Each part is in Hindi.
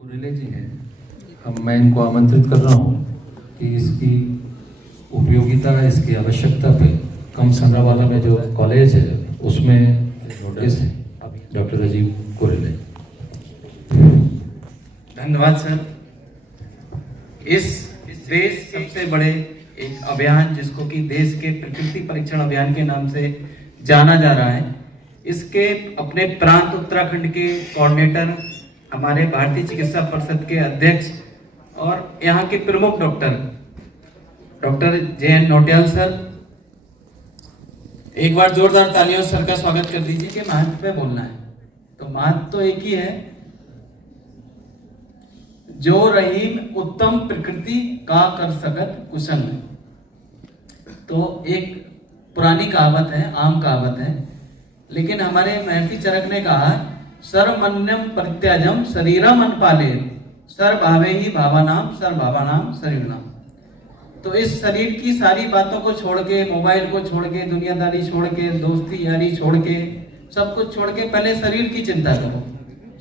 कुरेले जी हैं, मैं इनको आमंत्रित कर रहा हूँ कि इसकी उपयोगिता, इसकी आवश्यकता पे कम संगरावाला में जो कॉलेज है उसमें नोटिस है। डॉक्टर राजीव कुरेले। धन्यवाद सर। इस देश सबसे बड़े एक अभियान जिसको कि देश के प्रकृति परीक्षण अभियान के नाम से जाना जा रहा है, इसके अपने प्रांत उत्तराखंड के कोऑर्डिनेटर, हमारे भारतीय चिकित्सा परिषद के अध्यक्ष और यहाँ के प्रमुख डॉक्टर JN नौटियाल सर, एक बार जोरदार तालियों सर का स्वागत कर दीजिए कि महत्व पे बोलना है। तो महत्व तो एक ही है, जो रहीम उत्तम प्रकृति का कर सकत कुशल। तो एक पुरानी कहावत है, आम कहावत है, लेकिन हमारे महर्षि चरक ने कहा सर्वमन्यम परित्याजम शरीरम अनपाले सर्वभावे ही भावानाम सर्वभावानाम शरीरनाम। तो इस शरीर की सारी बातों को छोड़ के, मोबाइल को छोड़ के, दुनियादारी छोड़ के, दोस्ती यारी छोड़ के, सब कुछ छोड़ के पहले शरीर की चिंता करो।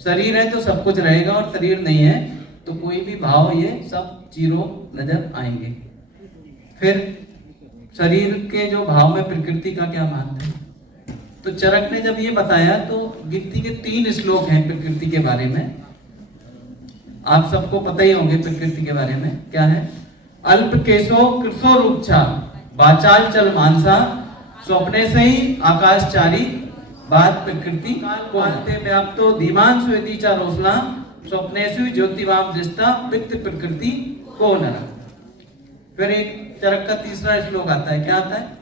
शरीर है तो सब कुछ रहेगा, और शरीर नहीं है तो कोई भी भाव ये सब जीरो नजर आएंगे। फिर शरीर के जो भाव में प्रकृति का क्या महत्व है, तो चरक ने जब ये बताया तो गिनती के 3 श्लोक हैं प्रकृति के बारे में। आप सबको पता ही होंगे प्रकृति के बारे में क्या है। अल्प केशो कृशो रूपछा बाचाल चल मानसा स्वप्ने से ही आकाशचारी बात प्रकृति को आते व्याप्तो धीमान स्वेदी चा रोसना स्वप्नेषु ज्योतिवाम दृष्टा वित्त प्रकृति को नरा। फिर एक चरक का तीसरा श्लोक आता है, क्या आता है।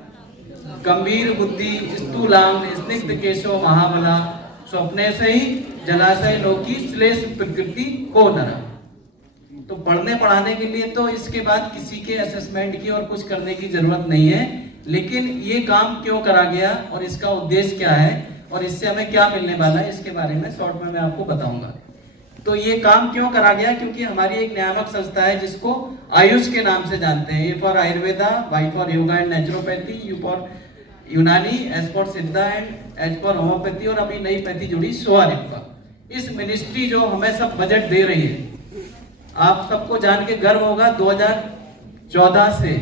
गंभीर बुद्धि स्थूलांग स्निग्ध केशो महाबला स्वप्ने से ही जलाशय लोकी श्लेष प्रकृति को नरा। तो पढ़ने पढ़ाने के लिए तो इसके बाद किसी के असेसमेंट की और कुछ करने की जरूरत नहीं है, लेकिन ये काम क्यों करा गया और इसका उद्देश्य क्या है और इससे हमें क्या मिलने वाला है, इसके बारे में शॉर्ट में मैं आपको बताऊंगा। तो ये काम क्यों करा गया, क्योंकि हमारी एक नियामक संस्था है जिसको आयुष के नाम से जानते हैं। A for Ayurveda, Y for yoga and naturopathy, U for Unani, S for Siddha and H for homoeopathy, और अभी नई पैथी जुड़ी सोआरिप्पा। इस मिनिस्ट्री जो हमें सब बजट दे रही है, आप सबको जान के गर्व होगा, 2014 से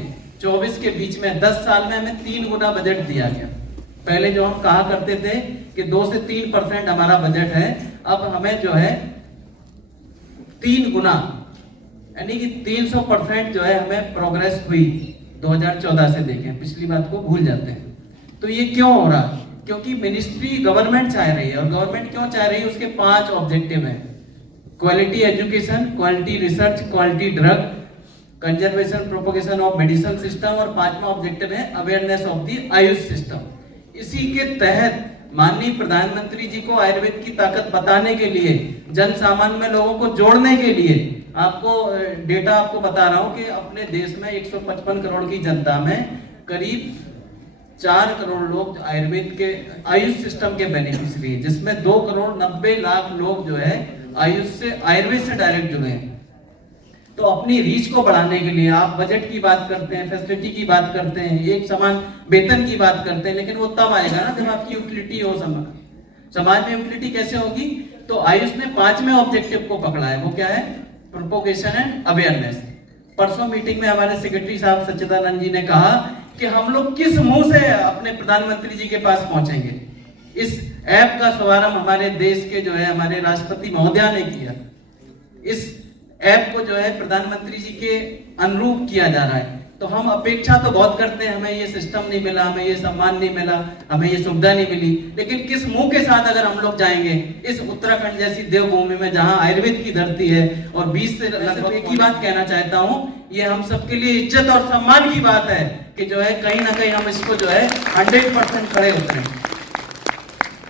24 के बीच में 10 साल में हमें 3 गुना बजट दिया गया। पहले जो हम कहा करते थे कि 2 से 3% हमारा बजट है, अब हमें जो है 3 गुना यानी कि 300% जो है हमें प्रोग्रेस हुई 2014 से। देखें, पिछली बात को भूल जाते हैं। तो ये क्यों हो रहा, क्योंकि मिनिस्ट्री गवर्नमेंट चाह रही है। और गवर्नमेंट क्यों चाह रही है, उसके 5 ऑब्जेक्टिव हैं। Quality education, quality research, quality drug, conservation propagation of medicine system, और 5वां ऑब्जेक्टिव है awareness of the Ayush system. इसी के तहत माननीय प्रधानमंत्री जी को आयुर्वेद की ताकत बताने के लिए, जन सामान्य में लोगों को जोड़ने के लिए, आपको डेटा आपको बता रहा हूं कि अपने देश में 155 करोड़ की जनता में करीब 4 करोड़ लोग आयुर्वेद के आयुष सिस्टम के बेनिफिशियरी हैं, जिसमें 2 करोड़ 90 लाख लोग जो है आयुर्वेद से डायरेक्ट जुड़े हैं। तो अपनी रीच को बढ़ाने के लिए आप बजट की बात करते हैं, फैसिलिटी की बात करते हैं, एक समान वेतन की बात करते हैं, लेकिन वो तब आएगा ना जब आपकी यूटिलिटी हो। समाज में यूटिलिटी कैसे होगी, तो आयुष ने 5वें ऑब्जेक्टिव को पकड़ा है, वो क्या है, प्रोपोगेशन एंड अवेयरनेस। परसों मीटिंग में हमारे सेक्रेटरी साहब सच्चिदानंद जी ने कहा कि हम लोग किस मुंह से अपने प्रधानमंत्री जी के पास पहुंचेंगे। इस ऐप का शुभारंभ हमारे देश के जो है हमारे राष्ट्रपति महोदया ने किया। इस ऐप को जो है प्रधानमंत्री जी के अनुरूप किया जा रहा है। तो हम अपेक्षा तो बहुत करते हैं, हमें ये सिस्टम नहीं मिला, हमें ये सम्मान नहीं मिला, हमें ये सुविधा नहीं मिली, लेकिन किस मुंह के साथ अगर हम लोग जाएंगे इस उत्तराखंड जैसी देवभूमि में जहां आयुर्वेद की धरती है। और 20 से लगभग एक ही बात कहना चाहता हूं, ये हम सबके लिए इज्जत और सम्मान की बात है कि जो है कहीं ना कहीं हम इसको जो है 100% खड़े उतरे।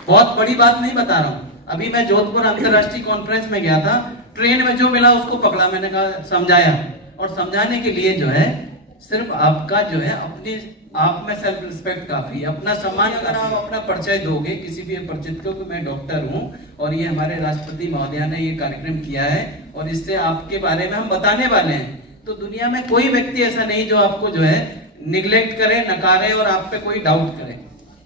बहुत बड़ी बात नहीं बता रहा हूं। अभी मैं जोधपुर अंतरराष्ट्रीय कॉन्फ्रेंस में गया था, ट्रेन में जो मिला उसको पकड़ा, मैंने कहा समझाया। और समझाने के लिए जो है सिर्फ आपका जो है अपने आप में सेल्फ रिस्पेक्ट काफी है, अपना सम्मान। अगर आप अपना परिचय दोगे किसी भी परिचित को कि मैं डॉक्टर हूं और ये हमारे राष्ट्रपति महोदया ने ये कार्यक्रम किया है और इससे आपके बारे में हम बताने वाले हैं, तो दुनिया में कोई व्यक्ति ऐसा नहीं जो आपको जो है निगलेक्ट करे, नकारे और आप पे कोई डाउट करे।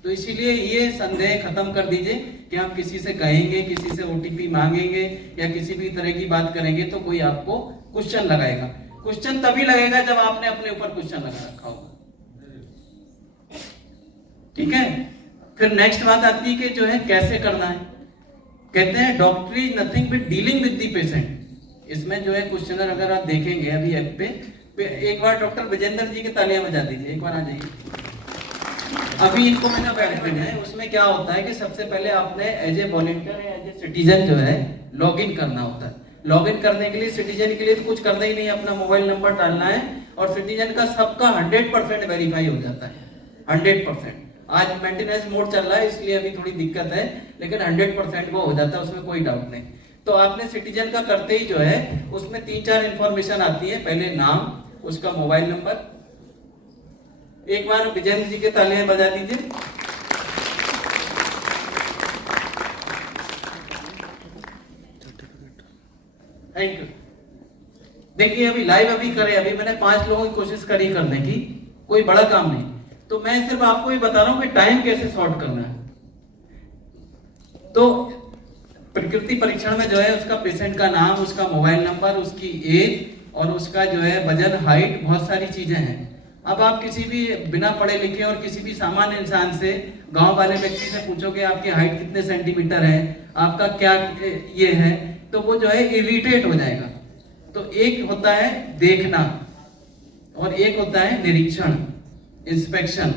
तो इसीलिए ये संदेह खत्म कर दीजिए कि हम किसी से कहेंगे, किसी से ओटीपी मांगेंगे या किसी भी तरह की बात करेंगे तो कोई आपको क्वेश्चन लगाएगा। क्वेश्चन तभी लगेगा जब आपने अपने ऊपर क्वेश्चन लगा रखा होगा। ठीक है, फिर नेक्स्ट बात आती है कि जो है कैसे करना है। कहते हैं doctor is nothing but dealing with the patient. इसमें जो है क्वेश्चनर अगर आप देखेंगे अभी ऐप पे एक बार डॉक्टर विजेंद्र जी की तालियां बजा दीजिए, एक बार आ जाइए। अभी इनको मैंने बैठ देना है। उसमें क्या होता है कि सबसे पहले आपने एज ए वॉलंटियर या एज ए सिटीजन जो है लॉग इन करना होता है। लॉग इन करने के लिए सिटीजन के लिए तो कुछ करना ही नहीं, अपना मोबाइल नंबर डालना है और सिटीजन का सबका 100% वेरीफाई हो जाता है। 100%। आज मेंटेनेंस मोड चल रहा है इसलिए अभी थोड़ी दिक्कत है, लेकिन 100% वो हो जाता है, उसमें कोई डाउट नहीं। तो आपने सिटीजन का करते ही जो है उसमें 3-4 इंफॉर्मेशन आती है। पहले नाम, उसका मोबाइल नंबर। एक बार विजेंद्र जी के तालियां बजा दीजिए। Thank you. देखिए अभी लाइव अभी करें, अभी मैंने 5 लोगों की कोशिश करी करने की, कोई बड़ा काम नहीं। तो मैं सिर्फ आपको ये बता रहा हूं कि टाइम कैसे सॉर्ट करना है। तो प्रकृति परीक्षण में जो है उसका पेशेंट का नाम, उसका मोबाइल नंबर, उसकी एज और उसका जो है वजन, हाइट, बहुत सारी चीजें हैं। अब आप किसी भी बिना पढ़े लिखे और किसी भी सामान्य इंसान से, गांव वाले व्यक्ति से पूछोगे आपकी हाइट कितने सेंटीमीटर है, आपका क्या ये है, तो वो जो है इरिटेट हो जाएगा। तो एक होता है देखना और एक होता है निरीक्षण, इंस्पेक्शन।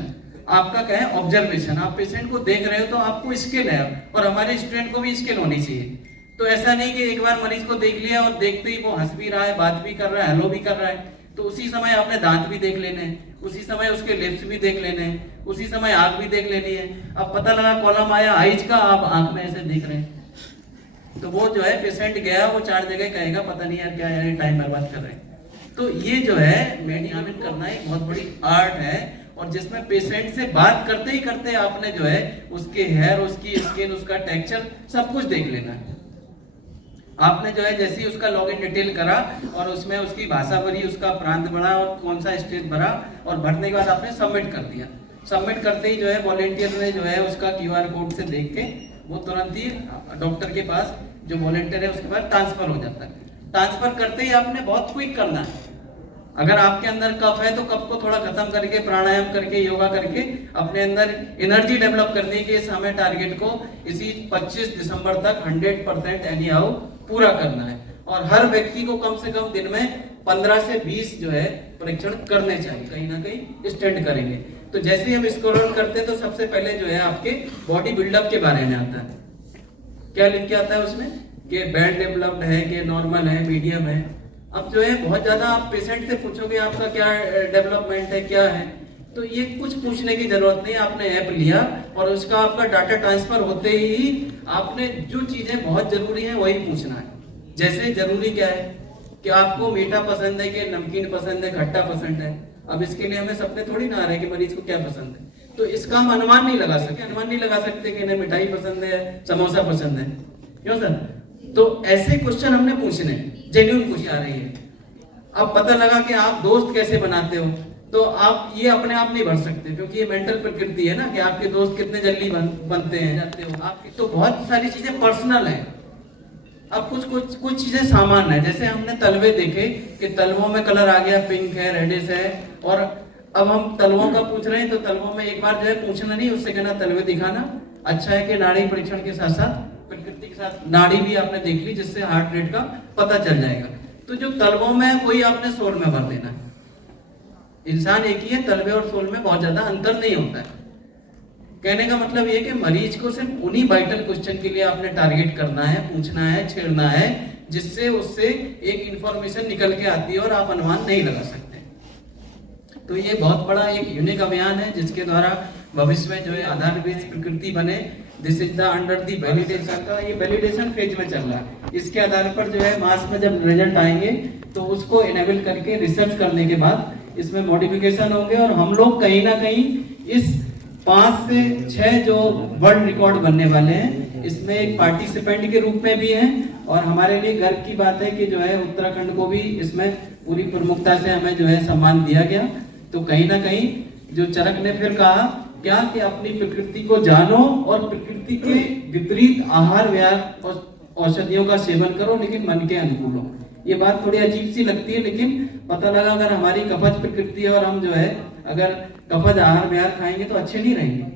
आपका क्या है ऑब्जर्वेशन। आप पेशेंट को देख रहे हो तो आपको स्किल है, और हमारे स्टूडेंट को भी स्किल होनी चाहिए। तो ऐसा नहीं कि एक बार मरीज को देख लिया और देखते ही वो हंस भी रहा है, बात भी कर रहा है, हेलो भी कर रहा है, तो उसी समय आपने दांत भी देख लेने हैं, उसी समय उसके लिप्स भी देख लेने हैं, उसी समय आंख भी देख लेनी है। अब पता लगा कॉलम आया आइज का, आप आंख में ऐसे देख रहे हैं, तो वो जो है पेशेंट गया वो 4 जगह कहेगा पता नहीं यार क्या यार टाइम बर्बाद कर रहे हैं। तो ये जो है मेडिसिन करना एक बहुत बड़ी आर्ट है, और जिसमें पेशेंट से बात करते ही करते आपने जो है उसके हेयर, उसकी स्किन, उसका टेक्सचर सब कुछ देख लेना है। आपने जो है जैसे ही उसका लॉगिन डिटेल करा और उसमें उसकी भाषा भरी, उसका प्रांत भरा और कौन सा स्टेट भरा, और भरने के बाद आपने सबमिट कर दिया। सबमिट करते ही जो है वॉलेंटियर ने जो है उसका QR कोड से देख के वो तुरंत ही डॉक्टर के पास, जो वॉलेंटियर है उसके पास ट्रांसफर हो जाता है। ट्रांसफर करते ही आपने बहुत क्विक करना है। अगर आपके अंदर कफ है तो कफ को थोड़ा खत्म करके, प्राणायाम करके, योगा करके अपने अंदर एनर्जी डेवलप करने के इस हमें टारगेट को इसी 25 दिसंबर तक 100% एनी हाउ पूरा करना है। और हर व्यक्ति को कम से कम दिन में 15 से 20 जो है परीक्षण करने चाहिए, कहीं ना कहीं स्टैंड करेंगे। तो जैसे ही हम स्क्रॉल करते हैं तो सबसे पहले जो है आपके बॉडी बिल्डअप के बारे में आता है। क्या लिख के आता है उसमें कि वेल डेवलप्ड है, कि नॉर्मल है, मीडियम है। अब जो है बहुत ज्यादा आप पेशेंट से पूछोगे आपका क्या डेवलपमेंट है, क्या है, तो ये कुछ पूछने की जरूरत नहीं। आपने ऐप लिया और उसका आपका डाटा ट्रांसफर होते ही आपने जो चीजें बहुत जरूरी है वही पूछना है। जैसे जरूरी क्या है कि आपको मीठा पसंद है कि नमकीन पसंद है, खट्टा पसंद है। अब इसके लिए हमें सपने थोड़ी ना आ रहे कि मरीज को क्या पसंद है, तो इसका हम अनुमान नहीं लगा सकते कि इन्हें मिठाई पसंद है, समोसा पसंद है, क्यों सर? तो ऐसे क्वेश्चन हमने पूछने, जेन्युइन क्वेश्चन आ रही है। अब पता लगा कि आप दोस्त कैसे बनाते हो, तो आप ये अपने आप नहीं भर सकते, क्योंकि ये मेंटल प्रकृति है ना कि आपके दोस्त कितने जल्दी बनते हैं, जाते हो आप। तो बहुत सारी चीजें पर्सनल है। अब कुछ चीजें सामान्य है। जैसे हमने तलवे देखे कि तलवों में कलर आ गया, पिंक है, रेडिश है, और अब हम तलवों का पूछ रहे हैं तो तलवों में एक बार जो है पूछना नहीं, उससे कहना तलवे दिखाना। अच्छा है कि नाड़ी परीक्षण के साथ साथ प्रकृति के साथ नाड़ी भी आपने देख ली, जिससे हार्ट रेट का पता चल जाएगा। तो जो तलवों में है वही आपने सोल में भर देना है। इंसान एक ही है, तलवे और सोल में बहुत ज्यादा अंतर नहीं होता है। कहने का मतलब ये कि मरीज को सिर्फ उन्हीं वाइटल क्वेश्चन के लिए आपने टारगेट करना है, पूछना है, छेड़ना है, जिससे उससे एक इंफॉर्मेशन निकल के आती है और आप अनुमान नहीं लगा सकते। तो ये बहुत बड़ा एक यूनिक अभियान है जिसके द्वारा भविष्य में जो है आधार बेस्ड प्रकृति बने। This is the under the validation का, ये वैलिडेशन फेज में चल रहा है। इसके आधार पर जो है मास में जब रिजल्ट आएंगे तो उसको इनेबल करके रिसर्च करने के बाद इसमें मॉडिफिकेशन होंगे, और हम लोग कहीं ना कहीं इस 5 से 6 जो वर्ल्ड रिकॉर्ड बनने वाले हैं इसमें एक पार्टिसिपेंट के रूप में भी हैं। और हमारे लिए गर्व की बात है कि जो है उत्तराखंड को भी इसमें पूरी प्रमुखता से हमें जो है सम्मान दिया गया। तो कहीं ना कहीं जो चरक ने फिर कहा क्या कि अपनी प्रकृति को जानो और प्रकृति के विपरीत आहार विहार और औषधियों का सेवन करो, लेकिन मन के अनुकूल हो। ये बात थोड़ी अजीब सी लगती है, लेकिन पता लगा अगर हमारी कफज प्रकृति है और हम जो है अगर कफज आहार विहार खाएंगे तो अच्छे नहीं रहेंगे।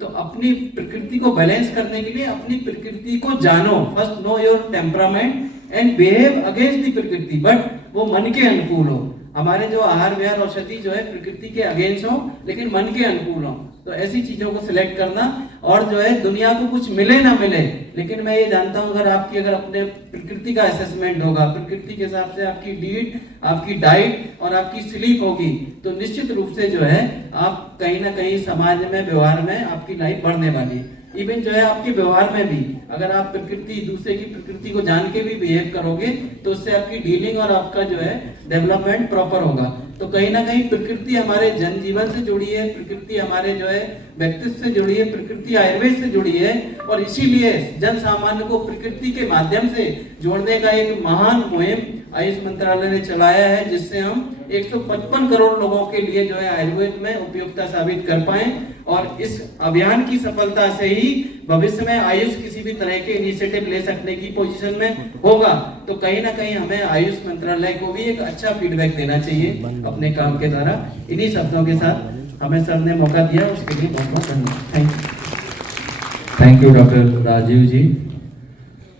तो अपनी प्रकृति को बैलेंस करने के लिए अपनी प्रकृति को जानो। First know your temperament and behave against the प्रकृति, बट वो मन के अनुकूल हो। हमारे जो आहार विहार औषधि जो है प्रकृति के अगेंस्ट हो लेकिन मन के अनुकूल हो। तो ऐसी चीजों को सिलेक्ट करना, और जो है दुनिया को कुछ मिले ना मिले, लेकिन मैं ये जानता हूं अगर अपने प्रकृति का असेसमेंट होगा, प्रकृति के हिसाब से आपकी डीट, आपकी डाइट और आपकी स्लीप होगी, तो निश्चित रूप से जो है आप कहीं ना कहीं समाज में, व्यवहार में आपकी लाइफ बढ़ने वाली है। इवन जो है आपके व्यवहार में भी अगर आप प्रकृति, दूसरे की प्रकृति को जान के भी बिहेव करोगे तो उससे आपकी डीलिंग और आपका जो है डेवलपमेंट प्रॉपर होगा। तो कहीं ना कहीं प्रकृति हमारे जनजीवन से जुड़ी है, प्रकृति हमारे जो है व्यक्तित्व से जुड़ी है, प्रकृति आयुर्वेद से जुड़ी है, और इसीलिए जन सामान्य को प्रकृति के माध्यम से जोड़ने का एक महान मुहिम आयुष मंत्रालय ने चलाया है, जिससे हम 155 करोड़ लोगों के लिए जो है आयुर्वेद में उपयुक्तता साबित कर पाए। और इस अभियान की सफलता से ही भविष्य में आयुष किसी भी तरह के इनिशिएटिव ले सकने की पोजीशन में होगा। तो कहीं ना कहीं हमें आयुष मंत्रालय को भी एक अच्छा फीडबैक देना चाहिए अपने काम के द्वारा। इन्हीं शब्दों के साथ हमें सर ने मौका दिया, उसके लिए बहुत बहुत धन्यवाद। Thank you. Thank you doctor Rajeev ji.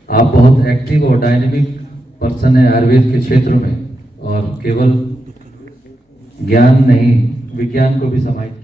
आप बहुत एक्टिव और डायनेमिक पर्सन है आयुर्वेद के क्षेत्र में, और केवल ज्ञान नहीं विज्ञान को भी समाहित